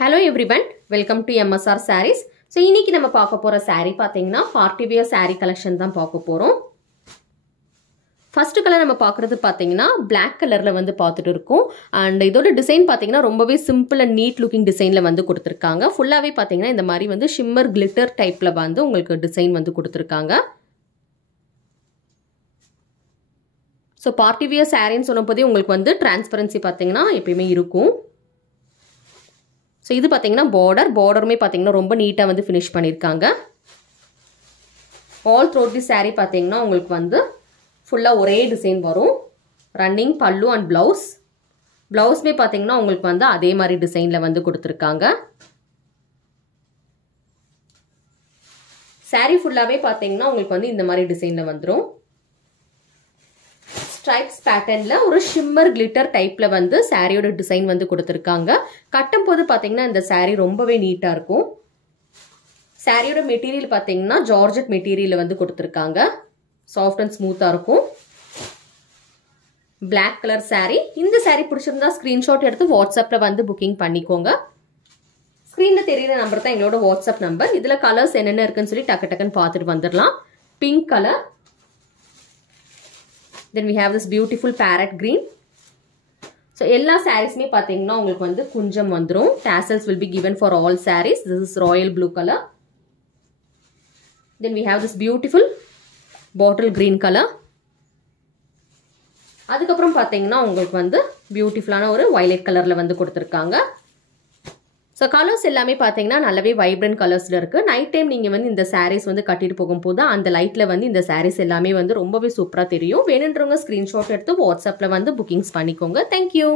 Hello everyone, welcome to MSR Sarees. So, இன்னைக்கு நம்ம பார்க்க போற saree பாத்தீங்கன்னா party wear saree collection தான் பார்க்க போறோம். First color நம்ம பார்க்கிறது பாத்தீங்கன்னா black colorல வந்து பார்த்துட்டு இருக்கோம். And இதோட டிசைன் பாத்தீங்கன்னா ரொம்பவே simple and neat looking designல வந்து கொடுத்திருக்காங்க. ஃபுல்லாவே பாத்தீங்கன்னா இந்த மாதிரி வந்து shimmer glitter typeல வந்து உங்களுக்கு டிசைன் வந்து கொடுத்திருக்காங்க. So, party wear saree ன்னு சொன்னபோதே உங்களுக்கு வந்து transparency பாத்தீங்கன்னா எப்பவுமே இருக்கும். So, இது பாத்தீங்கன்னா borderமே பாத்தீங்கன்னா ரொம்ப நீட்டா வந்து finish பண்ணிருக்காங்க. All throughout the saree பாத்தீங்கன்னா உங்களுக்கு வந்து ஃபுல்லா ஒரே டிசைன் வரும். Running pallu and blouse. Blouseமே பாத்தீங்கன்னா உங்களுக்கு வந்து அதே மாதிரி டிசைன்ல வந்து கொடுத்திருக்காங்க. Saree ஃபுல்லாவே பாத்தீங்கன்னா உங்களுக்கு வந்து இந்த மாதிரி டிசைன்ல வந்துரும். Stripes patternல ஒரு shimmer glitter typeல வந்து சாரியோட டிசைன் வந்து கொடுத்திருக்காங்க. கட்டும்போது பாத்தீங்கன்னா இந்த saree ரொம்பவே நீட்டா இருக்கும். சாரியோட மெட்டீரியல் பாத்தீங்கன்னா ஜார்ஜெட் மெட்டீரியல்ல வந்து கொடுத்திருக்காங்க. சாஃப்ட் அண்ட் ஸ்மூத்தா இருக்கும். Black color saree. இந்த saree பிடிச்சிருந்தா ஸ்கிரீன்ஷாட் எடுத்து வாட்ஸ்அப்ல வந்து புக்கிங் பண்ணிக்கோங்க. ஸ்கிரீன்ல தெரியுற நம்பர் தான் எங்களோட வாட்ஸ்அப் நம்பர். இதுல கலர்ஸ் என்னென்ன இருக்குன்னு சொல்லி டக்குன்னு பார்த்துட்டு வந்துடலாம். Pink colour. Then we have this beautiful parrot green. So, எல்லா sareesமே பாத்தீங்கன்னா உங்களுக்கு வந்து குஞ்சம் வந்துரும். Tassels will be given for all sarees. This is royal blue color. Then we have this beautiful bottle green color. அதுக்கப்புறம் பாத்தீங்கன்னா உங்களுக்கு வந்து பியூட்டிஃபுல்லான ஒரு violet கலர்ல வந்து கொடுத்திருக்காங்க. So, colors எல்லாமே பாத்தீங்கன்னா நல்லாவே vibrant colorsல இருக்கு. நைட் டைம் நீங்க வந்து இந்த sarees வந்து கட்டிட்டு போகும்போது அந்த லைட்ல வந்து இந்த sarees எல்லாமே வந்து ரொம்பவே சூப்பரா தெரியும். வேணும்ன்றவங்க ஸ்கிரீன்ஷாட் எடுத்து வாட்ஸ்அப்ல வந்து புக்கிங்ஸ் பண்ணிக்கோங்க. Thank you.